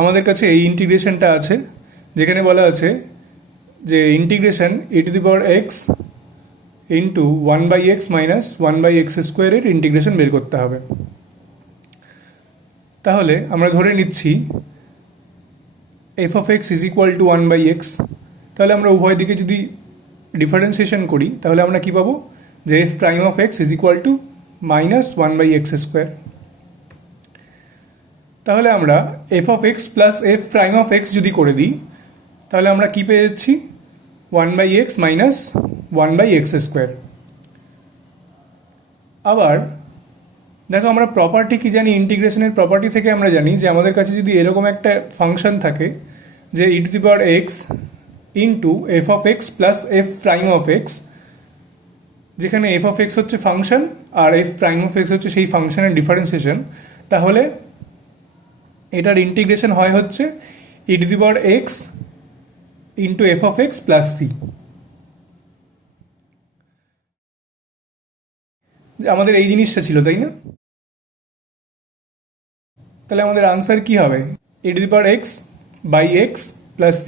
আমাদের কাছে এই ইন্টিগ্রেশনটা আছে, যেখানে বলা আছে যে integration e⁻x into 1/x minus 1/x স্কোয়ারের ইন্টিগ্রেশন বের করতে হবে। তাহলে আমরা ধরে নিচ্ছি f(x) is equal to 1/x। তাহলে আমরা উভয় দিকে যদি ডিফারেন্সিয়েশন করি তাহলে আমরা কি পাবো, যে f'(x) is equal to minus 1/x square. তাহলে আমরা f(x) প্লাস f'(x) যদি করে দিই তাহলে আমরা কি পেয়ে যাচ্ছি, 1/x মাইনাস 1/x স্কোয়ার। আবার দেখো, আমরা প্রপার্টি কি জানি, ইন্টিগ্রেশনের প্রপার্টি থেকে আমরা জানি যে আমাদের কাছে যদি এরকম একটা ফাংশন থাকে যে e⁻x into f(x) plus f'(x), যেখানে f(x) হচ্ছে ফাংশন আর f'(x) হচ্ছে সেই ফাংশনের ডিফারেন্সিয়েশন, তাহলে এটার ইন্টিগ্রেশন হয় হচ্ছে e⁻x into f(x) plus c। আমাদের এই জিনিসটা ছিল, তাই না? তাহলে আমাদের আনসার কি হবে, e⁻x by x plus c।